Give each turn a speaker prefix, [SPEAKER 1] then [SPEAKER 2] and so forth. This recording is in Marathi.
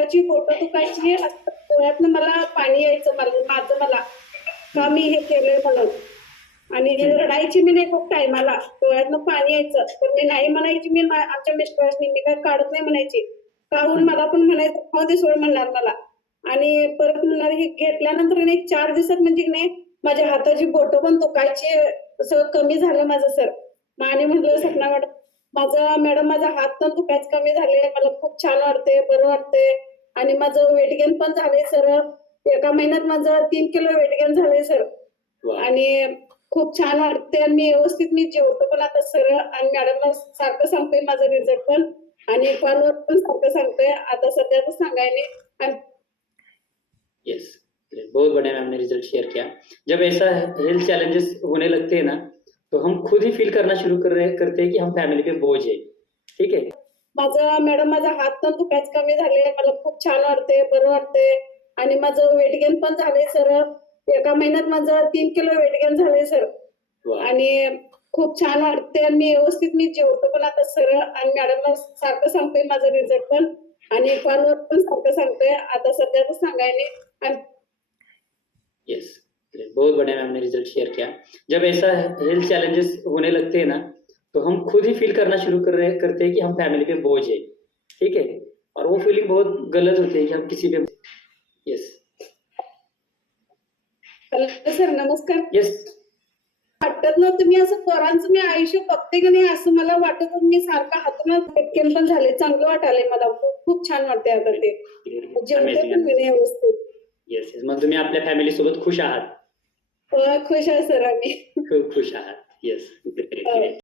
[SPEAKER 1] हाताची बोटं दुखायची असं डोळ्यातनं मला पाणी यायचं मला माझं मला. का मी हे केलंय म्हणून? आणि रडायची मी नाही खूप टायमाला. डोळ्यातनं पाणी यायचं. तर मी नाही म्हणायची मी आमच्या मिस्टरांनी मी काय काढत नाही म्हणायची. काहून मला पण म्हणायचं खाऊ दे सोड म्हणणार मला. आणि परत म्हणणार हे घेतल्यानंतर नाही चार दिवसात म्हणजे की नाही माझ्या हाताची बोट पण दुखायची सगळं कमी झालं माझं सर. मग आणि म्हटलं सपना मॅडम माझा मॅडम माझा हात पण दुखायचं कमी झाले मला खूप छान वाटते बरं वाटतंय. आणि माझं वेट गेन पण झालंय सर. एका महिन्यात माझं तीन किलो वेट गेन झालंय सर. आणि खूप छान वाटते आणि मी व्यवस्थित मी जेवतो पण आता सरळ आणि मॅडमला सारखं सांगतोय माझं रिझल्ट पण. आणि कॉलवर पण सारखं सांगतोय. आता सध्या तर सांगायने आणि
[SPEAKER 2] यस बहुत बढ़िया मैम ने रिजल्ट शेयर किया जब ऐसा हेल्थ चैलेंजेस होने लगते हैं ना तो हम खुद ही फील करना शुरू कर रहे करते हैं कि हम फैमिली पे बोझ है. ठीक है?
[SPEAKER 1] माझं मॅडम माझा हात पण दुखायचं कमी झाले मला खूप छान वाटते बरं वाटते आणि माझं वेट गेन पण झालंय सर एका महिन्यात माझं तीन किलो वेट गेन झालंय सर आणि खूप छान वाटते आणि मी व्यवस्थित मी जेवतो पण आता सरळ आणि मॅडमला सारखं सांगतोय माझं रिझल्ट पण. आणि कॉलवर पण सारखं सांगतोय. आता सध्या तर सांगायने आणि
[SPEAKER 2] यस बहुत बढ़िया मैम ने रिजल्ट शेयर किया. जब ऐसा हेल्थ चैलेंजेस होने लगते हैं ना तो हम खुद ही फील करना शुरू कर रहे करते हैं कि हम फैमिली पे बोझ है। ठीक है? और वो फीलिंग बहुत गलत होती है कि हम किसी पे यस
[SPEAKER 1] हॅलो सर नमस्कार.
[SPEAKER 2] यस
[SPEAKER 1] वाटत नव्हतं मी असं पोरांचं मी आयुष्य बघते की नाही असं मला वाटत मी सारखं हातून पेटकेन पण झाले. चांगलं मला. खूप छान वाटते आता ते. जेवते पण मी नाही व्यवस्थित.
[SPEAKER 2] येस मग तुम्ही आपल्या फॅमिली सोबत खुश आहात?
[SPEAKER 1] अं, खुश आहे सर आम्ही.
[SPEAKER 2] खूप खुश आहात. येस